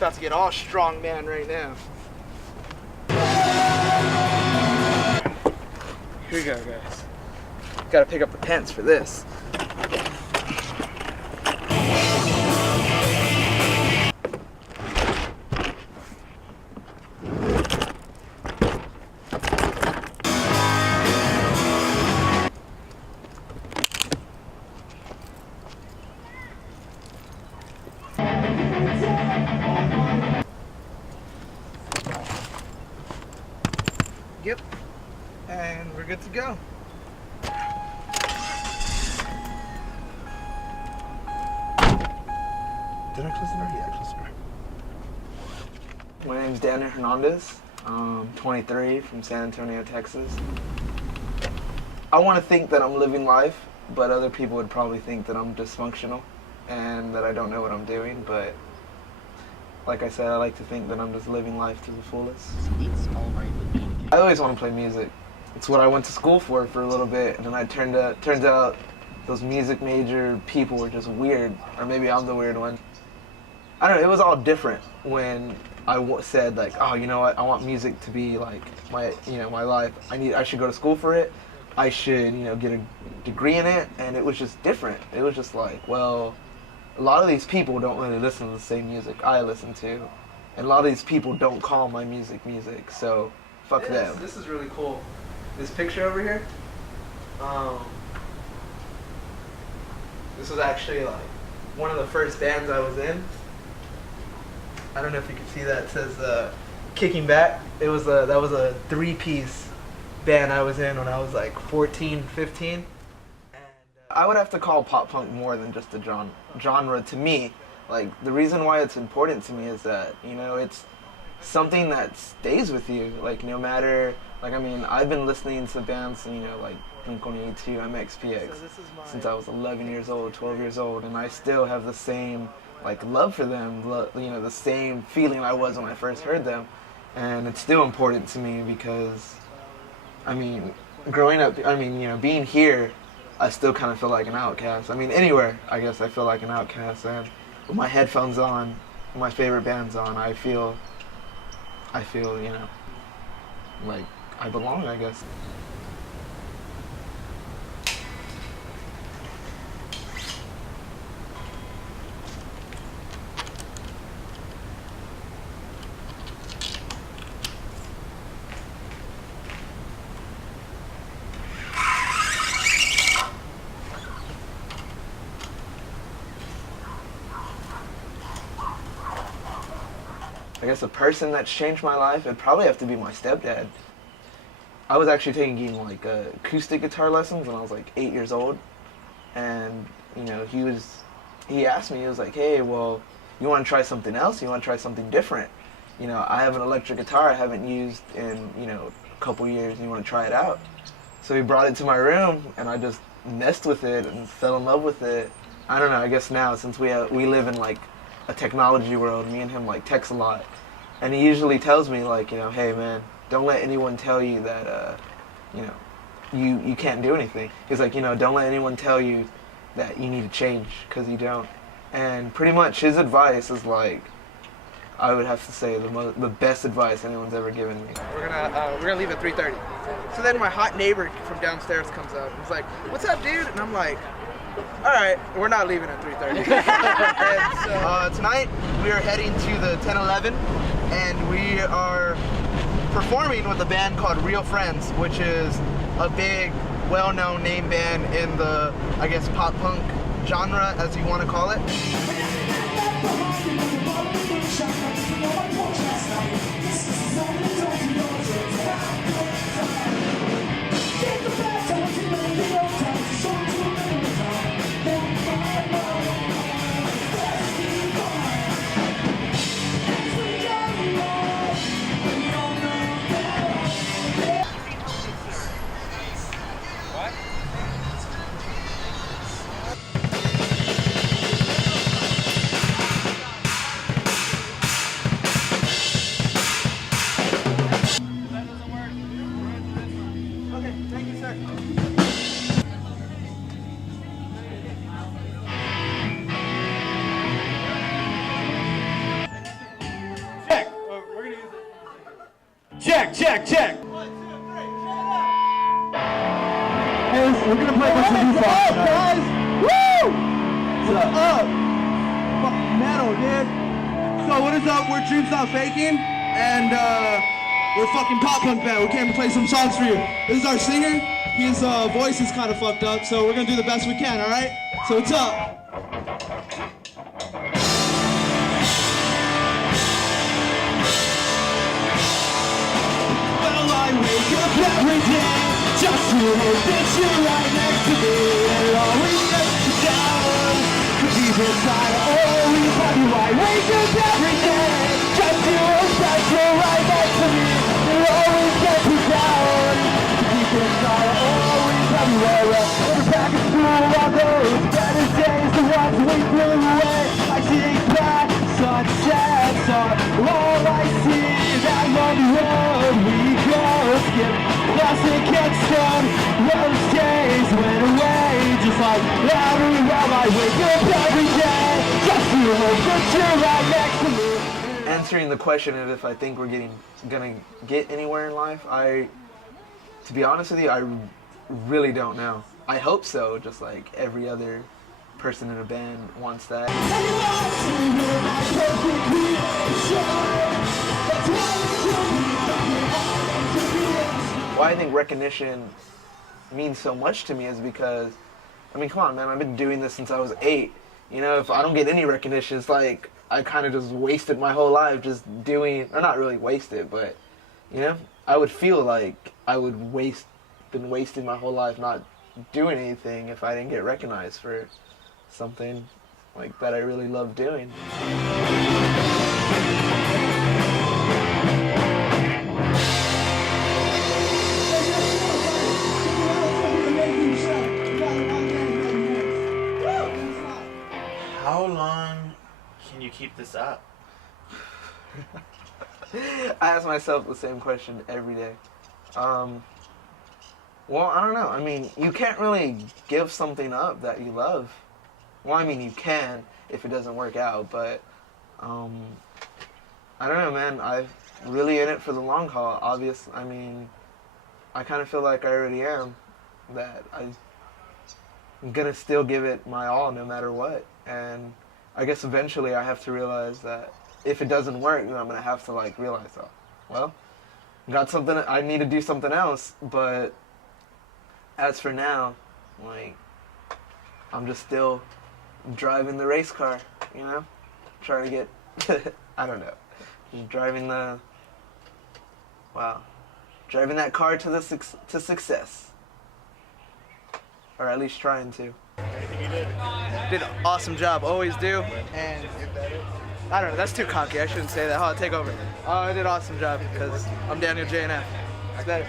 About to get all strong man right now. Here we go, guys. Gotta pick up the pants for this. Yep, and we're good to go. Did I close the door? Yeah, I closed the door. My name's Daniel Hernandez. I'm 23 from San Antonio, Texas. I want to think that I'm living life, but other people would probably think that I'm dysfunctional and that I don't know what I'm doing, but like I said, I like to think that I'm just living life to the fullest. I always want to play music. It's what I went to school for a little bit, and then turns out those music major people were just weird, or maybe I'm the weird one. I don't know, it was all different when I said like, oh, you know what, I want music to be like my life. I should go to school for it. I should, get a degree in it, and it was just different. It was just like, well, a lot of these people don't really listen to the same music I listen to, and a lot of these people don't call my music music, so fuck them. This is really cool. This picture over here, this was actually like one of the first bands I was in. I don't know if you can see that. It says Kicking Back. That was a 3-piece band I was in when I was like 14, 15. And I would have to call pop punk more than just a genre to me. Like, the reason why it's important to me is that, it's something that stays with you. Like, no matter, I've been listening to bands, like Blink-182, MXPX, since I was 11 years old, 12 years old, and I still have the same, love for them, the same feeling I was when I first heard them. And it's still important to me because, growing up, being here, I still kind of feel like an outcast. Anywhere, I guess I feel like an outcast. And with my headphones on, my favorite band's on, I feel, like I belong, I guess. I guess a person that's changed my life, it'd probably have to be my stepdad. I was actually taking acoustic guitar lessons when I was 8 years old, and he asked me, he was like, hey, well, you want to try something else? You want to try something different? I have an electric guitar I haven't used in a couple years, and you want to try it out? So he brought it to my room, and I just messed with it and fell in love with it. I don't know, I guess now, since we live in a technology world, me and him text a lot, and he usually tells me hey man, don't let anyone tell you that you can't do anything. He's like, don't let anyone tell you that you need to change, because you don't. And pretty much his advice is I would have to say the best advice anyone's ever given me. We're gonna leave at 3:30. So then my hot neighbor from downstairs comes up. He's like, what's up, dude? And I'm like, all right, we're not leaving at 3:30. And so, tonight we are heading to the 1011, and we are performing with a band called Real Friends, which is a big, well-known name band in the, I guess, pop punk genre, as you want to call it. Check, check. Hey, we're gonna play what's the new song, guys. Woo! What's up? Fucking metal, dude. So what is up? We're Dreams Not Faking, and we're a fucking pop punk band. We came to play some songs for you. This is our singer. His voice is kind of fucked up, so we're gonna do the best we can. All right? So what's up? Well, I wake up every day just to hope that you're right next to me, and it always lets me down. 'Cause deep inside, I always have you. I wake up every day just to hope that you're right next to me, and it always lets me down. 'Cause deep inside, I always have you. We're back at school on those better days, the ones we threw away. I think back, sunsets are all I see. That long road we go, skip plastic and stone. Those days went away, just like every time I wake up every day, just to hope that you're right next to me. Answering the question of if I think we're gonna get anywhere in life, to be honest with you, I really don't know. I hope so, just like every other person in a band wants that. Why I think recognition means so much to me is because, I mean, come on, man, I've been doing this since I was 8. You know, if I don't get any recognition, it's like I kind of just wasted my whole life just doing, or not really wasted, but, you know, I would feel like I would been wasting my whole life not doing anything if I didn't get recognized for something like that I really love doing. How long can you keep this up? I ask myself the same question every day. Well, I don't know. I mean, you can't really give something up that you love. Well, I mean, you can if it doesn't work out, but I don't know, man. I'm really in it for the long haul. I mean, I kind of feel like I already am. That I'm gonna still give it my all no matter what. And I guess eventually I have to realize that if it doesn't work, then I'm gonna have to like realize, oh, well, got something. I need to do something else, but. As for now, like, I'm just still driving the race car, you know? Trying to get, I don't know, just driving that car to success. Or at least trying to. Did an awesome job, always do, and I don't know, that's too cocky, I shouldn't say that. Hold on, take over. I did an awesome job, because I'm Daniel J&F. It's better.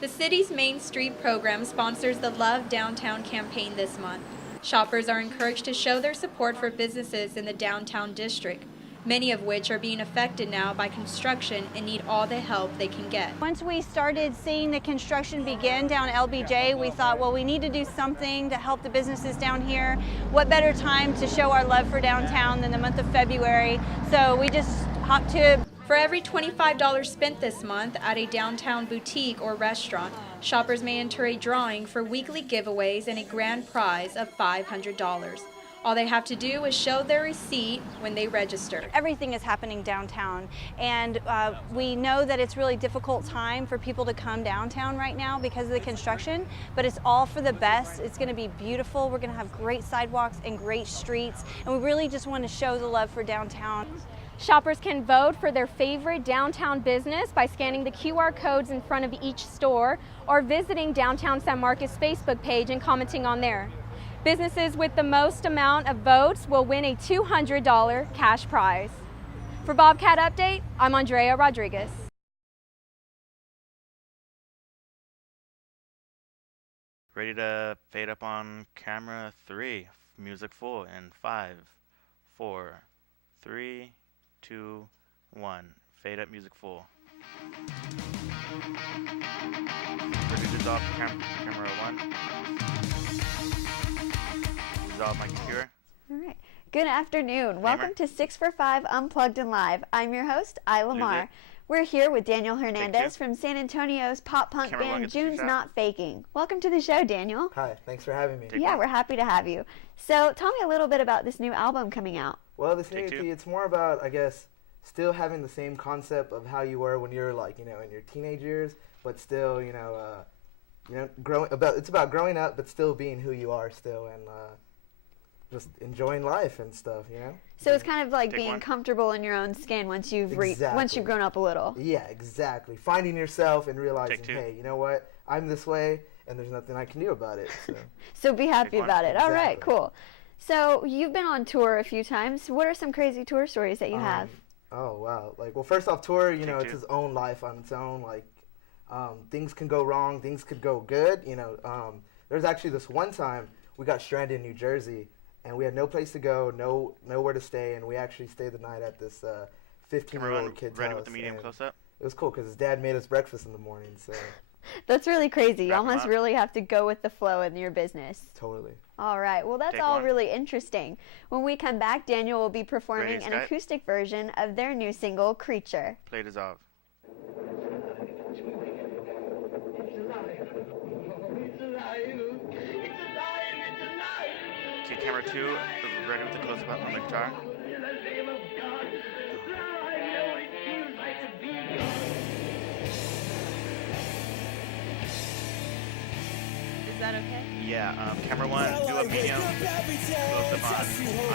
The city's Main Street program sponsors the Love Downtown campaign this month. Shoppers are encouraged to show their support for businesses in the downtown district, many of which are being affected now by construction and need all the help they can get. Once we started seeing the construction begin down LBJ, we thought, well, we need to do something to help the businesses down here. What better time to show our love for downtown than the month of February? So we just hopped to. For every $25 spent this month at a downtown boutique or restaurant, shoppers may enter a drawing for weekly giveaways and a grand prize of $500. All they have to do is show their receipt when they register. Everything is happening downtown, and we know that it's really difficult time for people to come downtown right now because of the construction, but it's all for the best. It's going to be beautiful. We're going to have great sidewalks and great streets, and we really just want to show the love for downtown. Shoppers can vote for their favorite downtown business by scanning the QR codes in front of each store or visiting Downtown San Marcos Facebook page and commenting on there. Businesses with the most amount of votes will win a $200 cash prize. For Bobcat Update, I'm Andrea Rodriguez. Ready to fade up on camera 3. Music full in 5, 4, 3, 2, 1. Fade up, music full. Ready to dissolve camera 1. Dissolve my computer. All right. Good afternoon. Welcome to 6 for 5 Unplugged and Live. I'm your host, Isla Mar. We're here with Daniel Hernandez from San Antonio's pop punk band June's Not Faking. Welcome to the show, Daniel. Hi, thanks for having me. Yeah, we're happy to have you. So tell me a little bit about this new album coming out. Well, this new EP, it's more about, I guess, still having the same concept of how you were when you were, like, you know, in your teenage years, but still, it's about growing up, but still being who you are still, and just enjoying life and stuff, you know. So it's kind of like being comfortable in your own skin once you've once you've grown up a little. Yeah, exactly. Finding yourself and realizing, hey, you know what? I'm this way, and there's nothing I can do about it. So, so be happy about it. All right, cool. So you've been on tour a few times. What are some crazy tour stories that you have? Oh wow! Like, well, first off, tour, you know, it's his own life on its own. Like, things can go wrong, things could go good. You know, there's actually this one time we got stranded in New Jersey, and we had no place to go, nowhere to stay, and we actually stayed the night at this 15-year-old kid's house. With the medium close up. It was cool because his dad made us breakfast in the morning. So that's really crazy. You almost really have to go with the flow in your business. Totally. All right. Well, that's all really interesting. When we come back, Daniel will be performing an acoustic version of their new single, Creature. Play dissolve. Okay, camera 2, ready with the close-up on the guitar. Is that okay? Yeah, camera 1, do a medium close-up on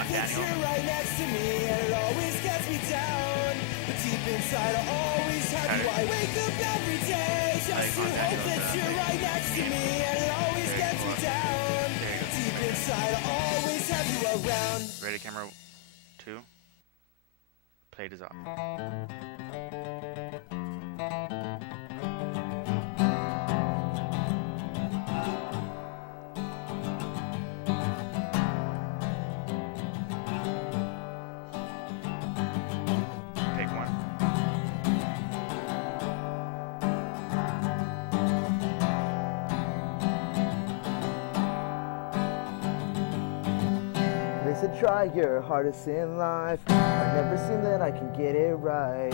Daniel. Right next to me, and it always gets me down. But deep inside, I always have you. I wake up every day just to hope that you're right next to me, and it always gets me down. Deep inside, I always have you around. Ready, camera 2. Play dissolve. They said try your hardest in life. I've never seen that I can get it right.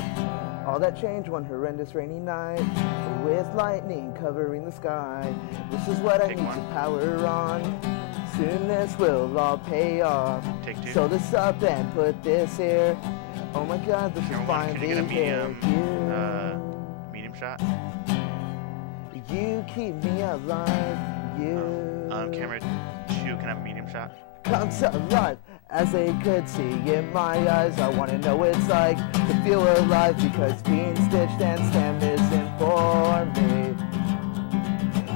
All that changed one horrendous rainy night, with lightning covering the sky. This is what I need to power on. Soon this will all pay off. Sew this up and put this here. Oh my God, this is finally here. Medium shot. You keep me alive. You. Camera 2, can I have a medium shot? Come to life as they could see in my eyes. I want to know what it's like to feel alive, because being stitched and stamped isn't for me.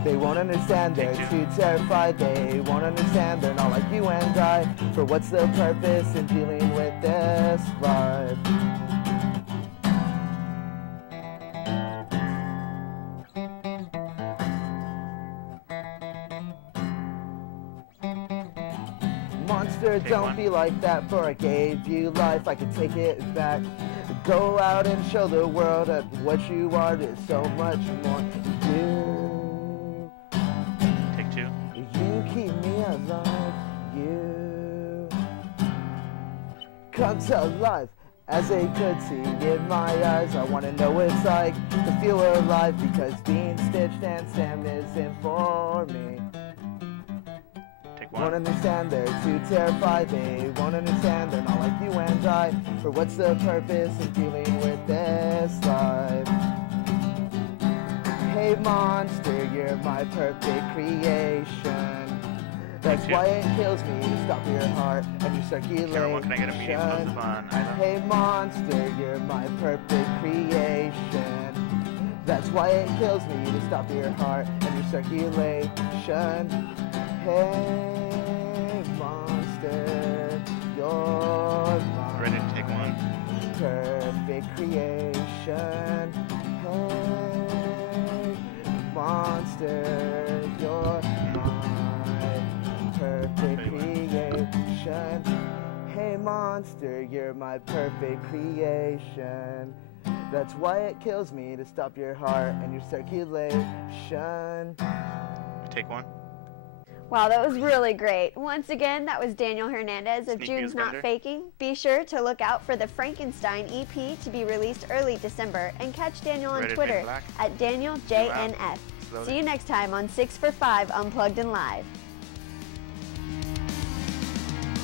They won't understand, they're too terrified. They won't understand, they're not like you and I. For what's the purpose in dealing with this life? Monster, don't be like that, for I gave you life, I can take it back. Go out and show the world that what you are is so much more. You. Take 2. You keep me alive. You. Come to life as they could see in my eyes. I want to know what it's like to feel alive, because being stitched and stamped isn't for me. Won't understand, they're too terrified. They won't understand, they're not like you and I. For what's the purpose in dealing with this life? Hey monster, you're my perfect creation. That's why it kills me to stop your heart and your circulation. Can I get a medium close-up on Isla? Hey monster, you're my perfect creation. That's why it kills me to stop your heart and your circulation. Hey, monster, you're my ready to take 1. Perfect creation. Hey, monster, you're my perfect creation. Hey, monster, you're my perfect creation. That's why it kills me to stop your heart and your circulation. Take one. Wow, that was really great. Once again, that was Daniel Hernandez of Sneak June's News Not Bender. Faking. Be sure to look out for the Frankenstein EP to be released early December, and catch Daniel on Ready to Twitter fade black? at DanielJNF. Slowly. See you next time on 6 for 5 Unplugged and Live.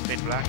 Fade black.